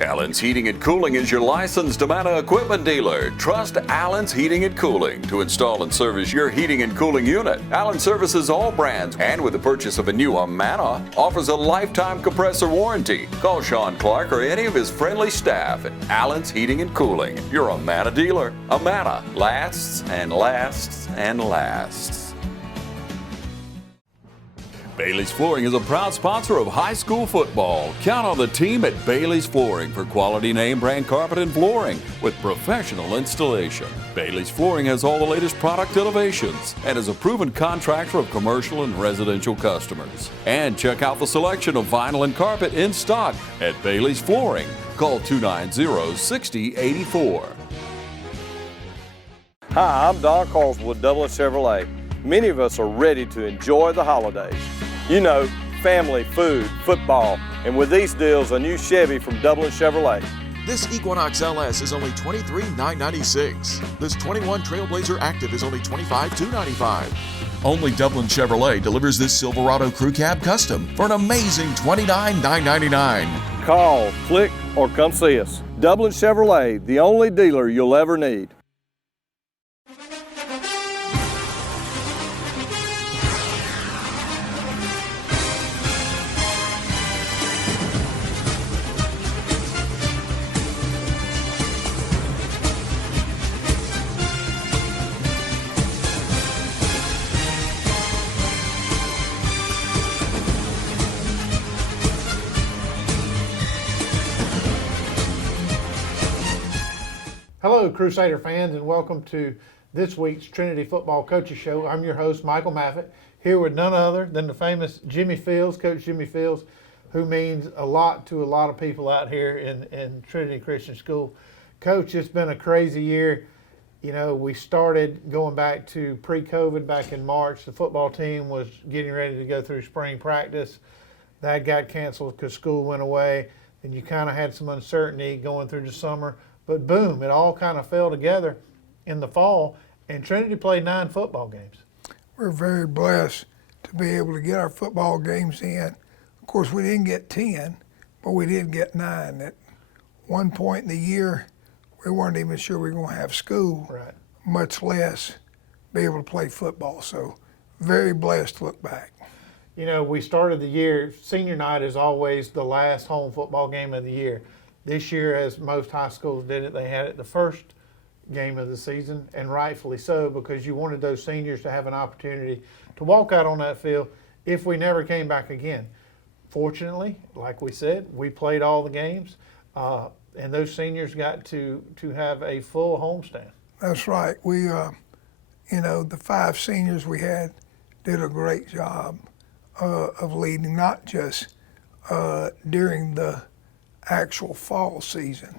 Allen's Heating and Cooling is your licensed Amana equipment dealer. Trust Allen's Heating and Cooling to install and service your heating and cooling unit. Allen services all brands, and with the purchase of a new Amana, offers a lifetime compressor warranty. Call Sean Clark or any of his friendly staff at Allen's Heating and Cooling, your Amana dealer. Amana lasts and lasts and lasts. Bailey's Flooring is a proud sponsor of high school football. Count on the team at Bailey's Flooring for quality name brand carpet and flooring with professional installation. Bailey's Flooring has all the latest product innovations and is a proven contractor of commercial and residential customers. And check out the selection of vinyl and carpet in stock at Bailey's Flooring. Call 290-6084. Hi, I'm Don Carls with Dublin Chevrolet. Many of us are ready to enjoy the holidays. You know, family, food, football, and with these deals, a new Chevy from Dublin Chevrolet. This Equinox LS is only $23,996. This 21 Trailblazer Active is only $25,295. Only Dublin Chevrolet delivers this Silverado Crew Cab Custom for an amazing $29,999. Call, click, or come see us. Dublin Chevrolet, the only dealer you'll ever need. Hello, Crusader fans, and welcome to this week's Trinity Football Coaches Show. I'm your host, Michael Maffett, here with none other than the famous Jimmy Fields, Coach Jimmy Fields, who means a lot to a lot of people out here in Trinity Christian School. Coach, it's been a crazy year. You know, we started going back to pre-COVID back in March. The football team was getting ready to go through spring practice. That got canceled because school went away, and you kind of had some uncertainty going through the summer. But boom, it all kind of fell together in the fall, and Trinity played 9 football games. We're very blessed to be able to get our football games in. Of course, we didn't get 10, but we did get 9. At one point in the year, we weren't even sure we were going to have school, Right. much less be able to play football. So very blessed to look back. You know, we started the year, senior night is always the last home football game of the year. This year, as most high schools did it, they had it the first game of the season, and rightfully so, because you wanted those seniors to have an opportunity to walk out on that field if we never came back again. Fortunately, like we said, we played all the games, and those seniors got to have a full homestand. That's right. We, you know, the 5 seniors we had did a great job of leading, not just during the actual fall season,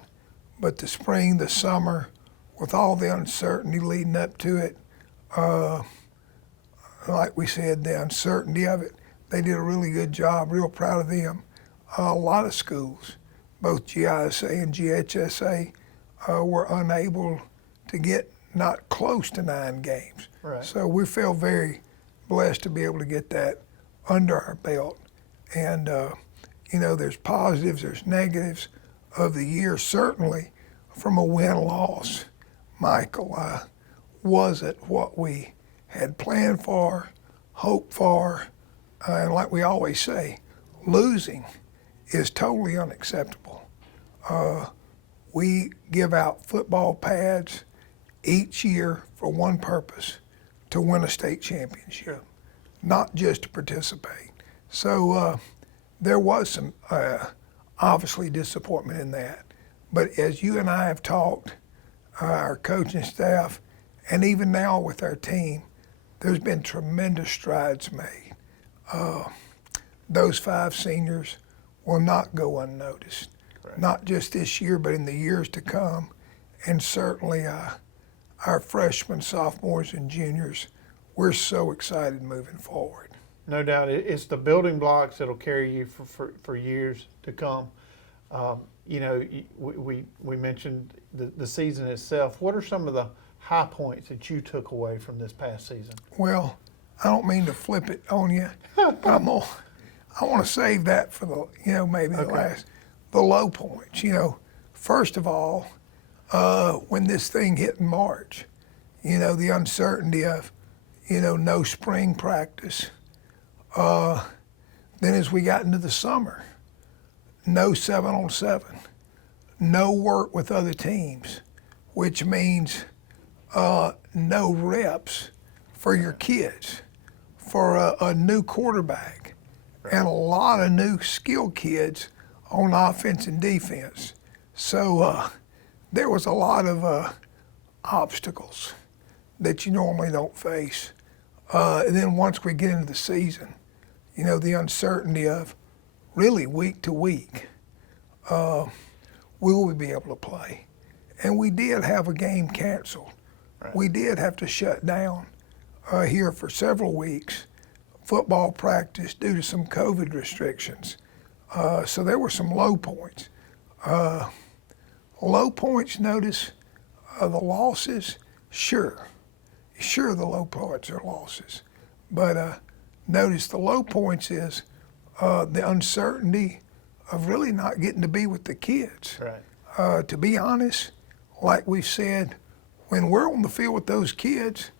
but the spring, the summer, with all the uncertainty leading up to it, like we said, the uncertainty of it, they did a really good job, real proud of them. A lot of schools, both GISA and GHSA, were unable to get not close to 9 games. Right. So we feel very blessed to be able to get that under our belt. And you know, there's positives, there's negatives of the year. Certainly from a win-loss, Michael, wasn't what we had planned for, hoped for, and like we always say, losing is totally unacceptable. We give out football pads each year for one purpose, to win a state championship, not just to participate. So there was some obviously disappointment in that. But as you and I have talked, our coaching staff, and even now with our team, there's been tremendous strides made. Those 5 seniors will not go unnoticed, not just this year, but in the years to come. And certainly our freshmen, sophomores, and juniors, we're so excited moving forward. No doubt, it's the building blocks that'll carry you for years to come. You know, we mentioned the season itself. What are some of the high points that you took away from this past season? Well, I don't mean to flip it on you, but I want to save that for the, maybe the last. the low points. First of all, when this thing hit in March, the uncertainty of, no spring practice. Then as we got into the summer, no 7-on-7, no work with other teams, which means no reps for your kids, for a new quarterback, and a lot of new skilled kids on offense and defense. So there was a lot of obstacles that you normally don't face. And then once we get into the season, the uncertainty of really week to week, will we be able to play? And we did have a game canceled. Right. We did have to shut down here for several weeks, football practice due to some COVID restrictions. So there were some low points. Low points, notice the losses, sure the low points are losses. But notice the low points is the uncertainty of really not getting to be with the kids. Right. To be honest, like we've said, when we're on the field with those kids,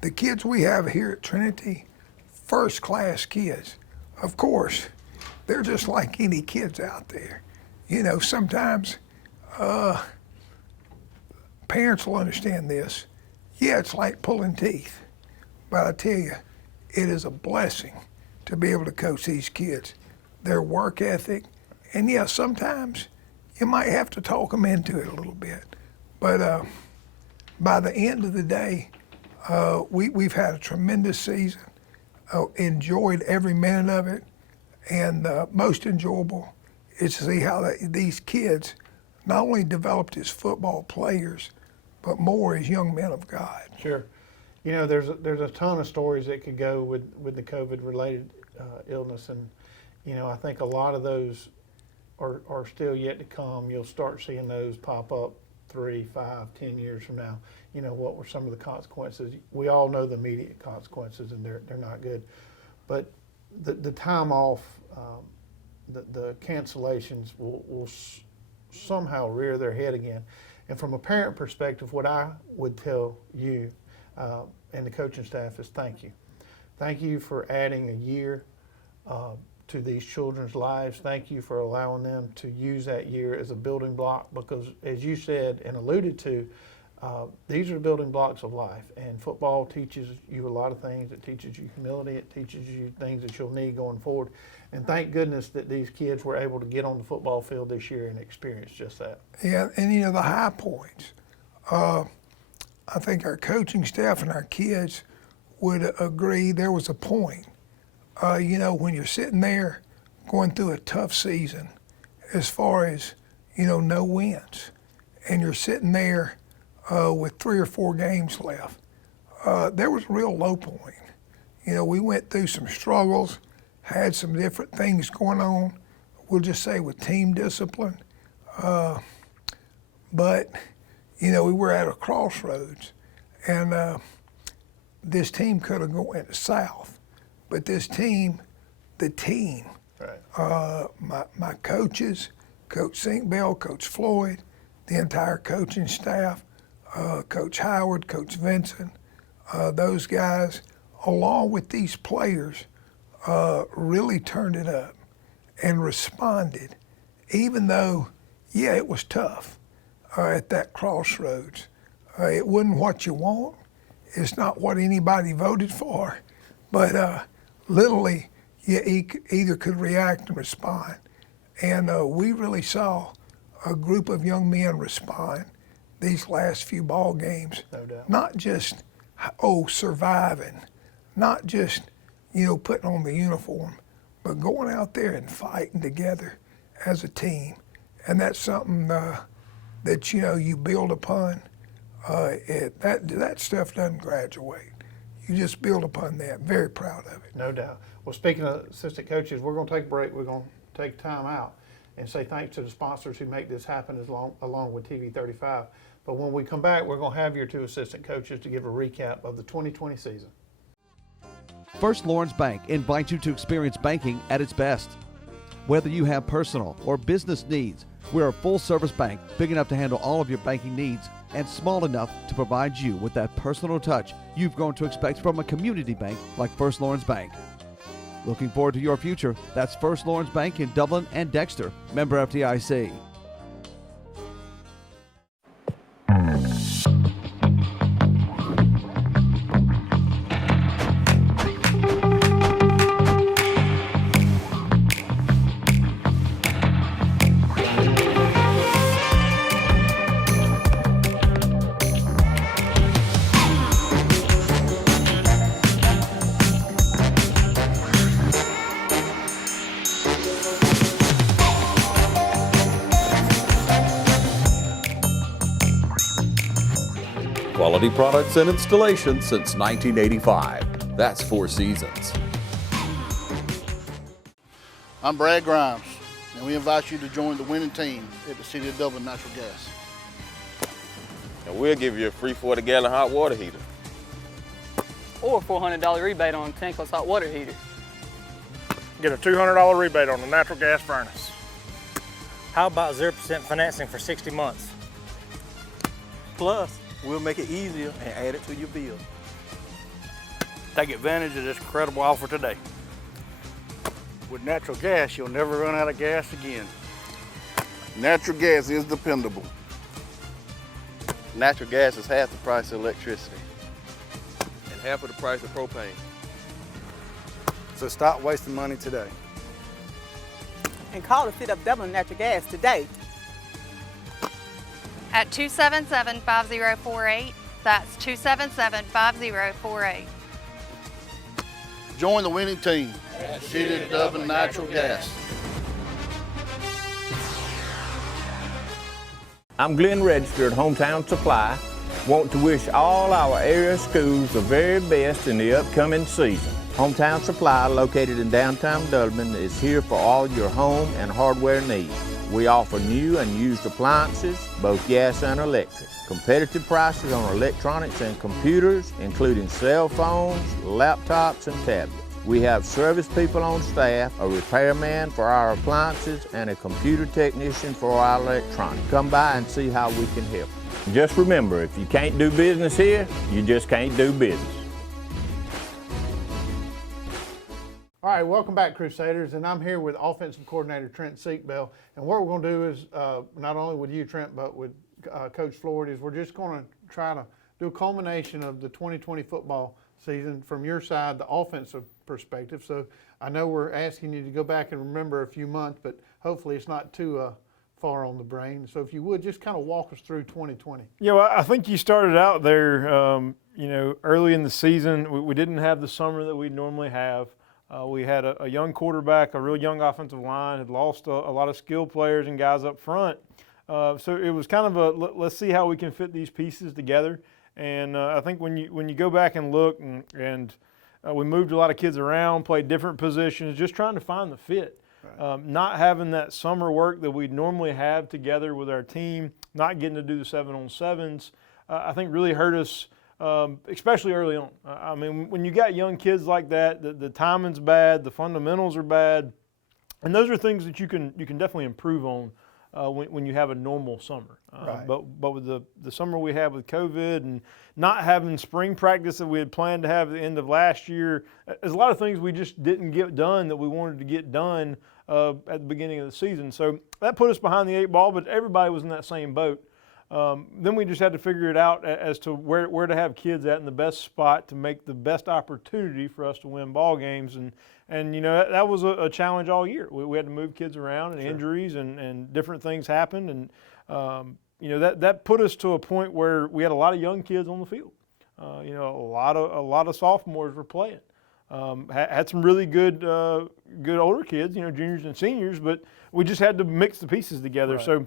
the kids we have here at Trinity, first-class kids. Of course, they're just like any kids out there. Sometimes parents will understand this. Yeah, it's like pulling teeth. But I tell you, it is a blessing to be able to coach these kids. Their work ethic, and yeah, sometimes you might have to talk them into it a little bit. But by the end of the day, we've had a tremendous season, enjoyed every minute of it, and most enjoyable is to see how these kids not only developed as football players, but more as young men of God. Sure. There's a ton of stories that could go with the COVID-related illness, and I think a lot of those are still yet to come. You'll start seeing those pop up 3, 5, 10 years from now. What were some of the consequences? We all know the immediate consequences, and they're not good. But the time off, the cancellations will somehow rear their head again. And from a parent perspective, what I would tell you and the coaching staff is thank you. Thank you for adding a year to these children's lives. Thank you for allowing them to use that year as a building block, because as you said and alluded to, these are building blocks of life, and football teaches you a lot of things. It teaches you humility. It teaches you things that you'll need going forward. And thank goodness that these kids were able to get on the football field this year and experience just that. Yeah, and the high points. I think our coaching staff and our kids would agree there was a point. When you're sitting there going through a tough season, as far as, no wins, and you're sitting there with 3 or 4 games left, there was a real low point. We went through some struggles, had some different things going on, we'll just say with team discipline. But, we were at a crossroads, and this team could have gone south. But this team, right. My coaches, Coach Sinkbell, Coach Floyd, the entire coaching staff, Coach Howard, Coach Vincent, those guys, along with these players, really turned it up and responded, even though, yeah, it was tough at that crossroads. It wasn't what you want. It's not what anybody voted for, but literally, you either could react and respond. And we really saw a group of young men respond these last few ball games. No doubt. Not just, surviving, not just, putting on the uniform, but going out there and fighting together as a team. And that's something that, you build upon. That stuff doesn't graduate. You just build upon that. Very proud of it. No doubt. Well, speaking of assistant coaches, we're going to take a break. We're going to take time out and say thanks to the sponsors who make this happen along with TV 35. But when we come back, we're going to have your 2 assistant coaches to give a recap of the 2020 season. First Lawrence Bank invites you to experience banking at its best. Whether you have personal or business needs, we're a full-service bank big enough to handle all of your banking needs and small enough to provide you with that personal touch you've grown to expect from a community bank like First Lawrence Bank. Looking forward to your future. That's First Lawrence Bank in Dublin and Dexter, member FDIC. Quality products and installations since 1985. That's Four Seasons. I'm Brad Grimes, and we invite you to join the winning team at the City of Dublin Natural Gas. And we'll give you a free 40-gallon hot water heater. Or a $400 rebate on a tankless hot water heater. Get a $200 rebate on the natural gas furnace. How about 0% financing for 60 months? Plus, we'll make it easier and add it to your bill. Take advantage of this incredible offer today. With natural gas, you'll never run out of gas again. Natural gas is dependable. Natural gas is half the price of electricity. And half of the price of propane. So stop wasting money today. And call the City of Dublin Natural Gas today. At 277-5048. That's 277-5048. Join the winning team at City of Dublin Natural Gas. I'm Glenn Register at Hometown Supply. Want to wish all our area schools the very best in the upcoming season. Hometown Supply, located in downtown Dublin, is here for all your home and hardware needs. We offer new and used appliances, both gas and electric. Competitive prices on electronics and computers, including cell phones, laptops, and tablets. We have service people on staff, a repairman for our appliances, and a computer technician for our electronics. Come by and see how we can help. Just remember, if you can't do business here, you just can't do business. All right, welcome back, Crusaders, and I'm here with offensive coordinator Trent Seekbell. And what we're going to do is, not only with you, Trent, but with Coach Floyd, is we're just going to try to do a culmination of the 2020 football season from your side, the offensive perspective. So I know we're asking you to go back and remember a few months, but hopefully it's not too far on the brain. So if you would, just kind of walk us through 2020. Yeah, well, I think you started out there, early in the season. We didn't have the summer that we normally have. We had a young quarterback, a real young offensive line, had lost a lot of skilled players and guys up front. So it was kind of let's see how we can fit these pieces together. And I think when you go back and look, and we moved a lot of kids around, played different positions, just trying to find the fit. Right. Not having that summer work that we'd normally have together with our team, not getting to do the 7-on-7s, I think really hurt us. Especially early on. I mean, when you got young kids like that, the timing's bad, the fundamentals are bad, and those are things that you can definitely improve on when you have a normal summer. Right. But with the summer we had with COVID and not having spring practice that we had planned to have at the end of last year, there's a lot of things we just didn't get done that we wanted to get done at the beginning of the season. So that put us behind the 8 ball, but everybody was in that same boat. Then we just had to figure it out as to where to have kids at in the best spot to make the best opportunity for us to win ball games. And that was a challenge all year. We had to move kids around, and injuries and different things happened. And, that put us to a point where we had a lot of young kids on the field. A lot of sophomores were playing. Had some really good older kids, juniors and seniors, but we just had to mix the pieces together. Right. So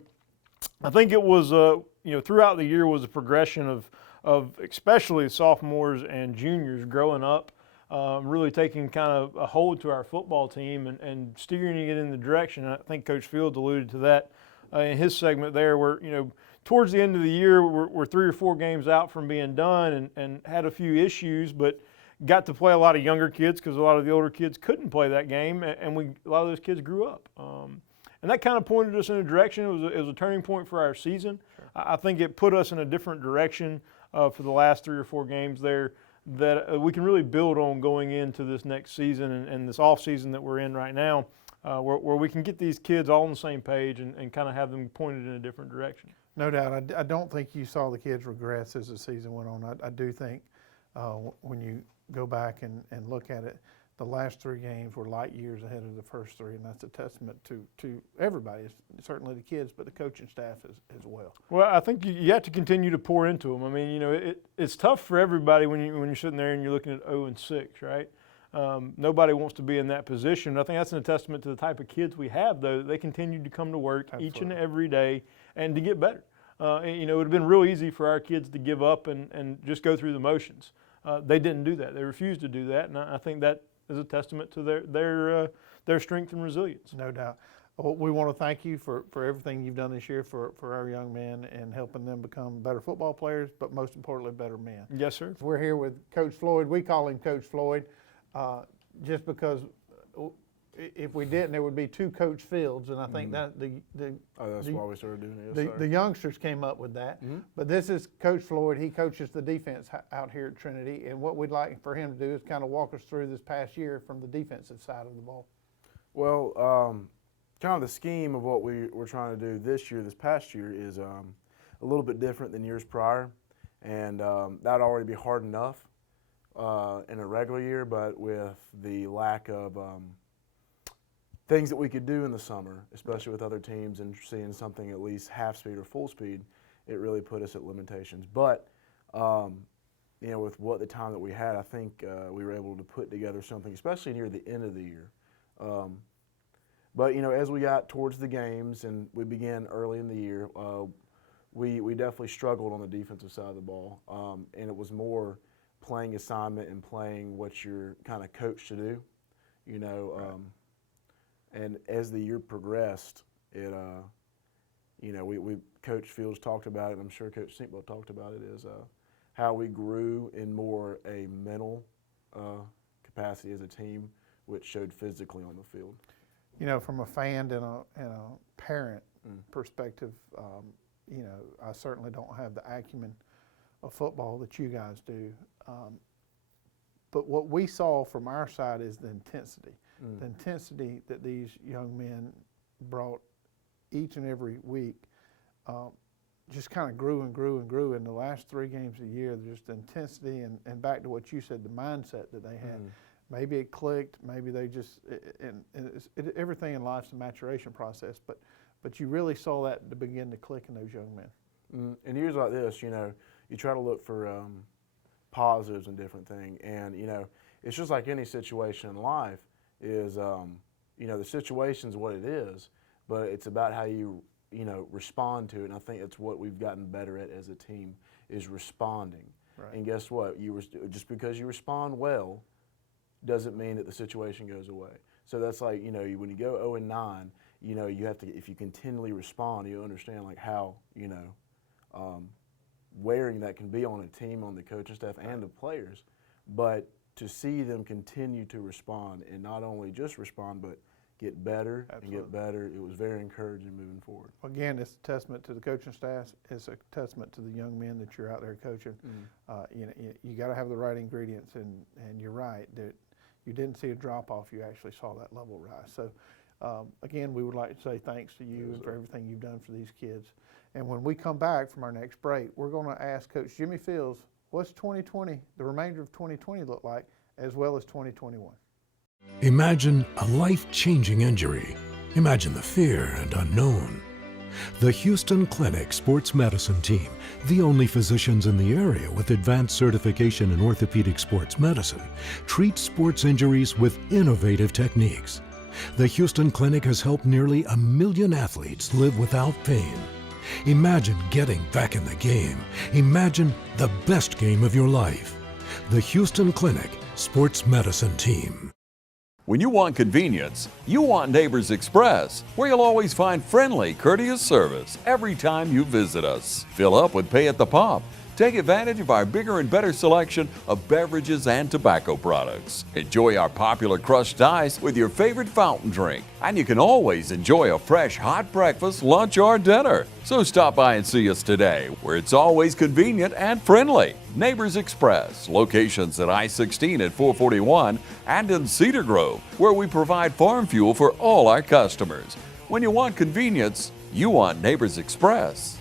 I think it was, throughout the year was a progression of especially sophomores and juniors growing up, really taking kind of a hold to our football team and steering it in the direction. And I think Coach Fields alluded to that in his segment there, where, towards the end of the year, we're 3 or 4 games out from being done and had a few issues, but got to play a lot of younger kids because a lot of the older kids couldn't play that game, and a lot of those kids grew up. And that kind of pointed us in a direction. It was a turning point for our season. Sure. I think it put us in a different direction for the last 3 or 4 games there that we can really build on going into this next season and this off season that we're in right now, where we can get these kids all on the same page and kind of have them pointed in a different direction. No doubt. I don't think you saw the kids regress as the season went on. I do think when you go back and look at it, the last 3 games were light years ahead of the first 3, and that's a testament to everybody, certainly the kids, but the coaching staff as well. Well, I think you have to continue to pour into them. I mean, it's tough for everybody when you're sitting there and you're looking at 0-6, right? Nobody wants to be in that position. I think that's a testament to the type of kids we have, though. They continue to come to work each and every day and to get better. It would have been real easy for our kids to give up and just go through the motions. They didn't do that. They refused to do that, and I think that is a testament to their strength and resilience. No doubt. Well, we want to thank you for everything you've done this year for our young men and helping them become better football players, but most importantly, better men. Yes, sir. We're here with Coach Floyd. We call him Coach Floyd just because if we didn't, there would be 2 Coach Fields, and I think that that's why we started doing it. The youngsters came up with that. But this is Coach Floyd. He coaches the defense out here at Trinity, and what we'd like for him to do is kind of walk us through this past year from the defensive side of the ball. Well, kind of the scheme of what we're trying to do this past year is a little bit different than years prior, and that'd already be hard enough in a regular year, but with the lack of things that we could do in the summer, especially with other teams and seeing something at least half speed or full speed, it really put us at limitations. But with the time that we had, I think we were able to put together something, especially near the end of the year. But as we got towards the games and we began early in the year, we definitely struggled on the defensive side of the ball, and it was more playing assignment and playing what you're kind of coached to do, Right. And as the year progressed, it, we Coach Fields talked about it, and I'm sure Coach Sinkball talked about it, is how we grew in more a mental capacity as a team, which showed physically on the field. From a fan and a parent perspective, I certainly don't have the acumen of football that you guys do. But what we saw from our side is the intensity. The intensity that these young men brought each and every week just kind of grew and grew and grew. In the last 3 games of the year, just the intensity and back to what you said, the mindset that they had. Maybe it clicked, maybe they just, everything in life's a maturation process, but you really saw that to begin to click in those young men. In years like this, you try to look for positives and different things, and it's just like any situation in life is, the situation's what it is, but it's about how you respond to it, and I think that's what we've gotten better at as a team, is responding. Right. And guess what? Just because you respond well doesn't mean that the situation goes away. So that's like, when you go 0-9, you have to, if you continually respond, you understand like how, wearing that can be on a team, on the coaching staff, and the players. But to see them continue to respond, and not only just respond, but get better and get better, it was very encouraging moving forward. Again, it's a testament to the coaching staff. It's a testament to the young men that you're out there coaching. You got to have the right ingredients, and you're right that you didn't see a drop-off. You actually saw that level rise. So, again, we would like to say thanks to you for everything you've done for these kids. And when we come back from our next break, we're going to ask Coach Jimmy Fields, what's 2020, the remainder of 2020 look like, as well as 2021? Imagine a life-changing injury. Imagine the fear and unknown. The Houston Clinic Sports Medicine Team, the only physicians in the area with advanced certification in orthopedic sports medicine, treats sports injuries with innovative techniques. The Houston Clinic has helped nearly 1 million athletes live without pain. Imagine getting back in the game. Imagine the best game of your life. The Houston Clinic Sports Medicine Team. When you want convenience, you want Neighbors Express, where you'll always find friendly, courteous service every time you visit us. Fill up with Pay at the Pump. Take advantage of our bigger and better selection of beverages and tobacco products. Enjoy our popular crushed ice with your favorite fountain drink. And you can always enjoy a fresh hot breakfast, lunch, or dinner. So stop by and see us today, where it's always convenient and friendly. Neighbors Express, locations at I-16 at 441 and in Cedar Grove, where we provide farm fuel for all our customers. When you want convenience, you want Neighbors Express.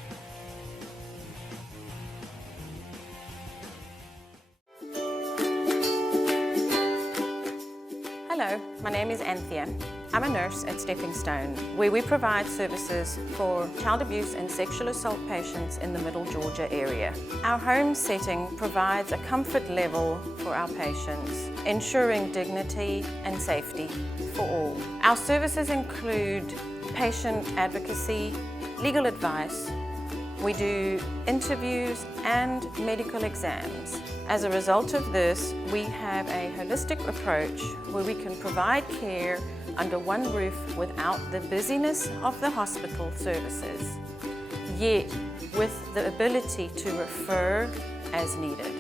Hello, my name is Anthea. I'm a nurse at Steppingstone, where we provide services for child abuse and sexual assault patients in the Middle Georgia area. Our home setting provides a comfort level for our patients, ensuring dignity and safety for all. Our services include patient advocacy, legal advice. We do interviews and medical exams. As a result of this, we have a holistic approach where we can provide care under one roof without the busyness of the hospital services, yet with the ability to refer as needed.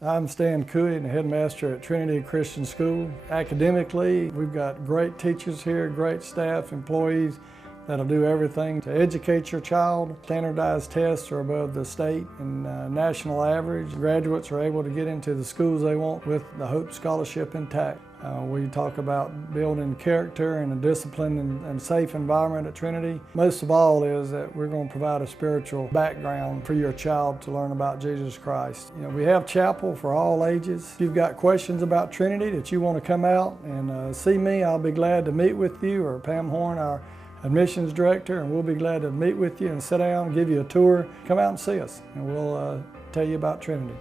I'm Stan Cooey, the headmaster at Trinity Christian School. Academically, we've got great teachers here, great staff, employees that'll do everything to educate your child. Standardized tests are above the state and national average. Graduates are able to get into the schools they want with the Hope Scholarship intact. We talk about building character and a disciplined and safe environment at Trinity. Most of all is that we're going to provide a spiritual background for your child to learn about Jesus Christ. You know, we have chapel for all ages. If you've got questions about Trinity that you want to come out and see me, I'll be glad to meet with you, or Pam Horn, our admissions director, and we'll be glad to meet with you and sit down and give you a tour. Come out and see us, and we'll tell you about Trinity.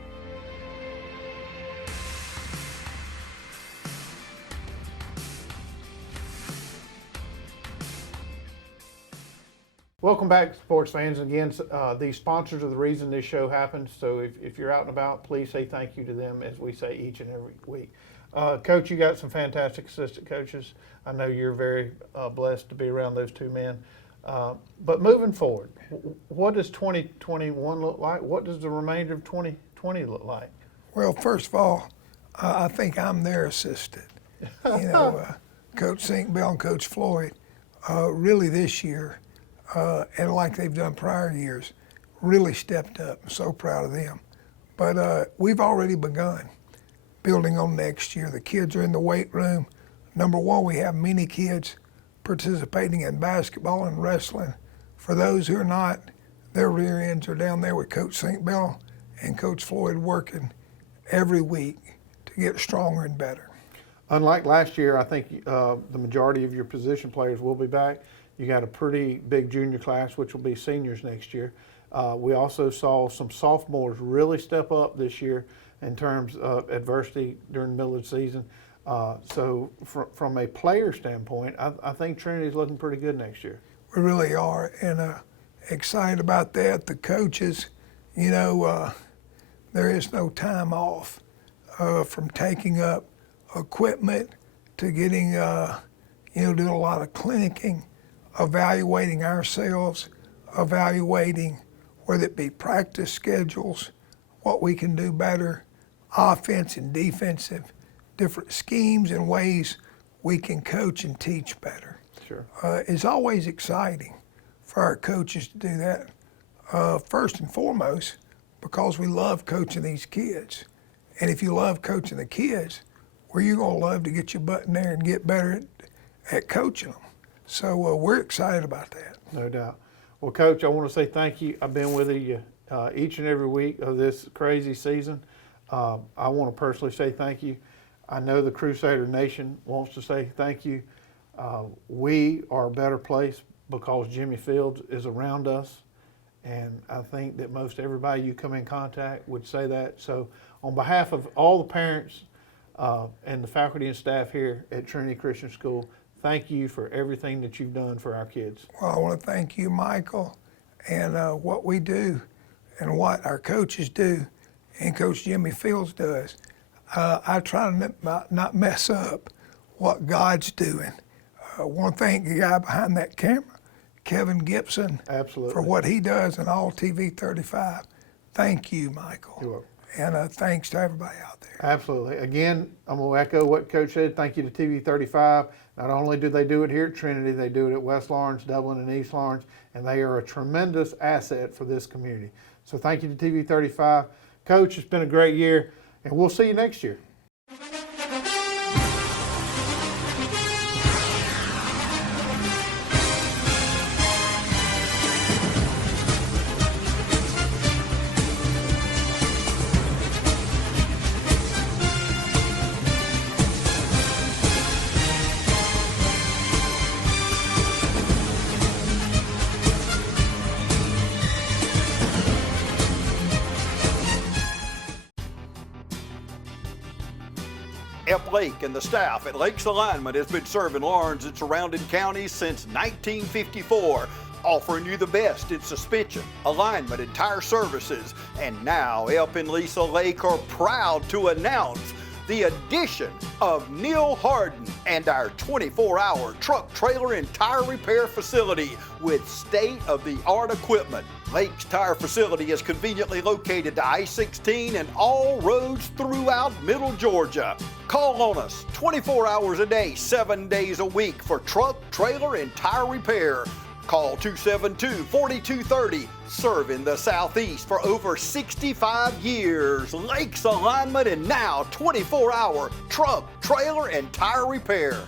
Welcome back, sports fans. Again, these sponsors are the reason this show happens, so if you're out and about, please say thank you to them, as we say each and every week. Coach, you got some fantastic assistant coaches. I know you're very blessed to be around those two men. But moving forward, what does 2021 look like? What does the remainder of 2020 look like? Well, first of all, I think I'm their assistant. You know, Coach St. Bell and Coach Floyd, really this year, and like they've done prior years, really stepped up. I'm so proud of them. But we've already begun building on next year. The kids are in the weight room. Number one, we have many kids participating in basketball and wrestling. For those who are not, their rear ends are down there with Coach St. Bell and Coach Floyd working every week to get stronger and better. Unlike last year, I think the majority of your position players will be back. You got a pretty big junior class, which will be seniors next year. We also saw some sophomores really step up this year in terms of adversity during the middle of the season. So from a player standpoint, I think Trinity's looking pretty good next year. We really are, and excited about that. The coaches, you know, there is no time off from taking up equipment to getting, you know, doing a lot of clinicking, evaluating ourselves, evaluating whether it be practice schedules, what we can do better, offense and defensive, different schemes and ways we can coach and teach better. Sure. It's always exciting for our coaches to do that, first and foremost, because we love coaching these kids. And if you love coaching the kids, well, you're going to love to get your butt in there and get better at coaching them. So we're excited about that. No doubt. Well, Coach, I want to say thank you. I've been with you each and every week of this crazy season. I want to personally say thank you. I know the Crusader Nation wants to say thank you. We are a better place because Jimmy Fields is around us, and I think that most everybody you come in contact would say that. So on behalf of all the parents and the faculty and staff here at Trinity Christian School, thank you for everything that you've done for our kids. Well, I want to thank you, Michael, and what we do and what our coaches do and Coach Jimmy Fields does. I try to not mess up what God's doing. I want to thank the guy behind that camera, Kevin Gibson Absolutely. for what he does and all TV 35. Thank you, Michael. You're welcome. And thanks to everybody out there. Absolutely. Again, I'm going to echo what Coach said. Thank you to TV 35. Not only do they do it here at Trinity, they do it at West Lawrence, Dublin, and East Lawrence, and they are a tremendous asset for this community. So thank you to TV 35. Coach, it's been a great year, and we'll see you next year. Ep Lake and the staff at Lakes Alignment has been serving Lawrence and surrounding counties since 1954, offering you the best in suspension, alignment, and tire services. And now Ep and Lisa Lake are proud to announce the addition of Neil Harden and our 24-hour truck, trailer, and tire repair facility with state-of-the-art equipment. Lake's Tire Facility is conveniently located to I-16 and all roads throughout Middle Georgia. Call on us 24 hours a day, 7 days a week for truck, trailer, and tire repair. Call 272-4230, serving the Southeast for over 65 years. Lakes Alignment and now 24-hour truck, trailer, and tire repair.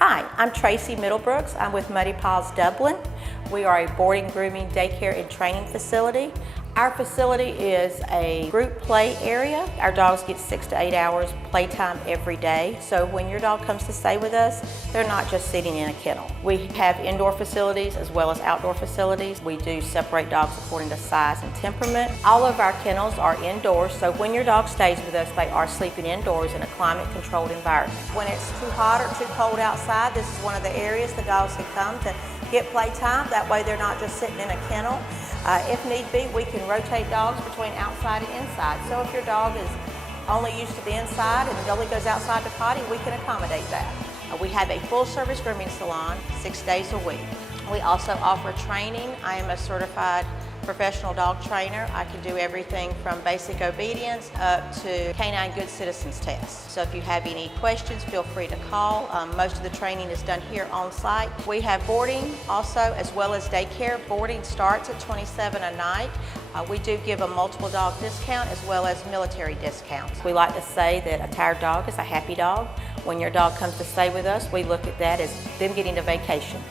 Hi, I'm Tracy Middlebrooks. I'm with Muddy Paws Dublin. We are a boarding, grooming, daycare, and training facility. Our facility is a group play area. Our dogs get 6 to 8 hours playtime every day. So when your dog comes to stay with us, they're not just sitting in a kennel. We have indoor facilities as well as outdoor facilities. We do separate dogs according to size and temperament. All of our kennels are indoors, so when your dog stays with us, they are sleeping indoors in a climate-controlled environment. When it's too hot or too cold outside, this is one of the areas the dogs can come to get playtime. That way they're not just sitting in a kennel. If need be, we can rotate dogs between outside and inside. So if your dog is only used to the inside and only goes outside to potty, we can accommodate that. We have a full-service grooming salon 6 days a week. We also offer training. I am a certified professional dog trainer. I can do everything from basic obedience up to canine good citizens tests. So if you have any questions, feel free to call. Most of the training is done here on site. We have boarding also, as well as daycare. Boarding starts at $27 a night. We do give a multiple dog discount as well as military discounts. We like to say that a tired dog is a happy dog. When your dog comes to stay with us, we look at that as them getting a vacation.